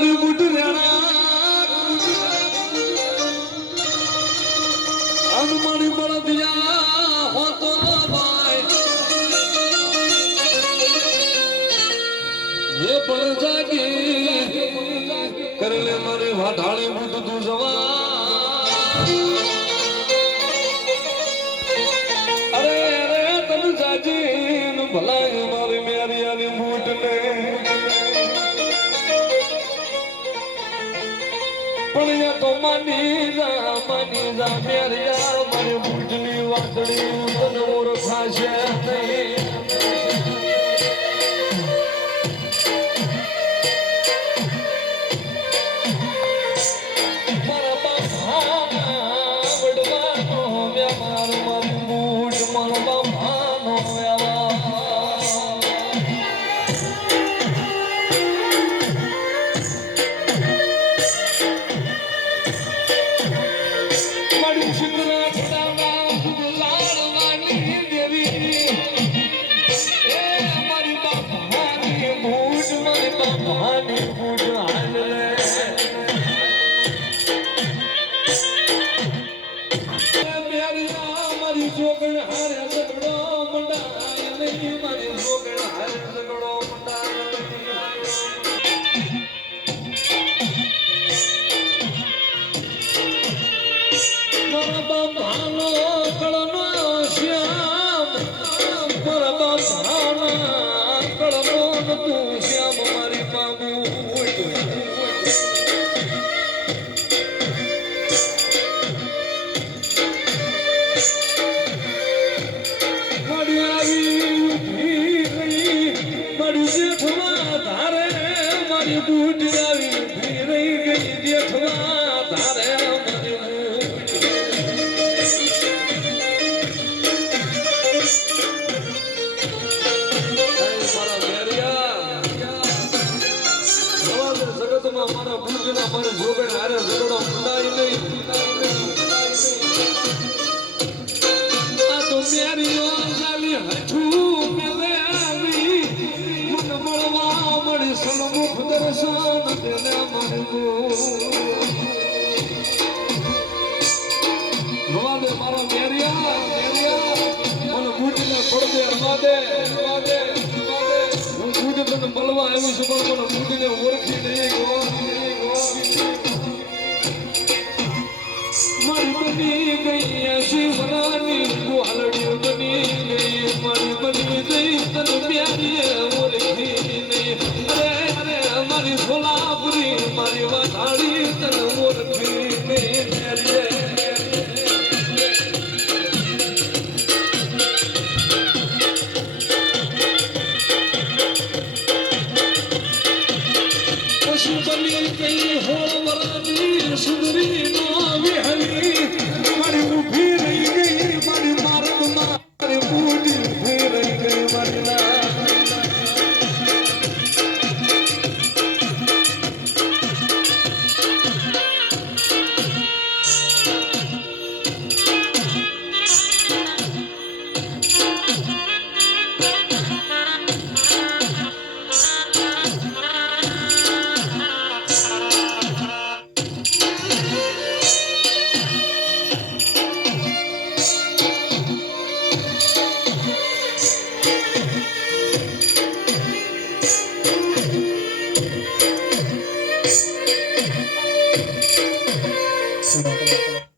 મારી બુટ રેણા અનમણી બળદિયા હોતો ભાઈ એ પણ જાગી કરલે મારી વાઢાળી બુટ તું જવા અરે અરે તન જાજી ભલાઈ મારી મેરિયાની બુટ ને પણ તો માની જા મેરિયા મારી બુટની વાતડી તને ઓળખાશે નહીં જોગણ હારે ઝઘડો મંડાય નહીં મારી જોગણ હારે ઝઘડો મંડાય મારા બાપાનો કળનો શ્યામ મારા બાપાના કળનો તું શ્યામ મારી બાબુ બુટ આવી રહી ગઈ જેઠવા ધારે જગતમાં મારા બુટના મારે જોગણ હારે ઝઘડો મંડાય નહીં આ તો મેરીઓ જાલી હઠું મેલે આવી મન મળવા મળી સન્મુખ દર્શન તેને મળ્યું રવાદે મારા મેરિયા મને બુટને પડદે રવાદે હું બુટ તને મળવા આવી છું પણ મને બુટને ઓળખી નહીં મારી બની ગઈ શિવરાની ગોહલડી બની ગઈ મારી બની ગઈ તને પ્યારી ઓળખી નહીં અરે મારી સોલાપુરી મારી વાટાળી તને ઓળખી નહીં પશુ બની ગઈ હો વરાની સુંદરી નો વિહરી મારી ઊભી રહી ગઈ મારી માર્ગમાં મારી બુટી ઊભી રહી ગઈ મારી Thank you.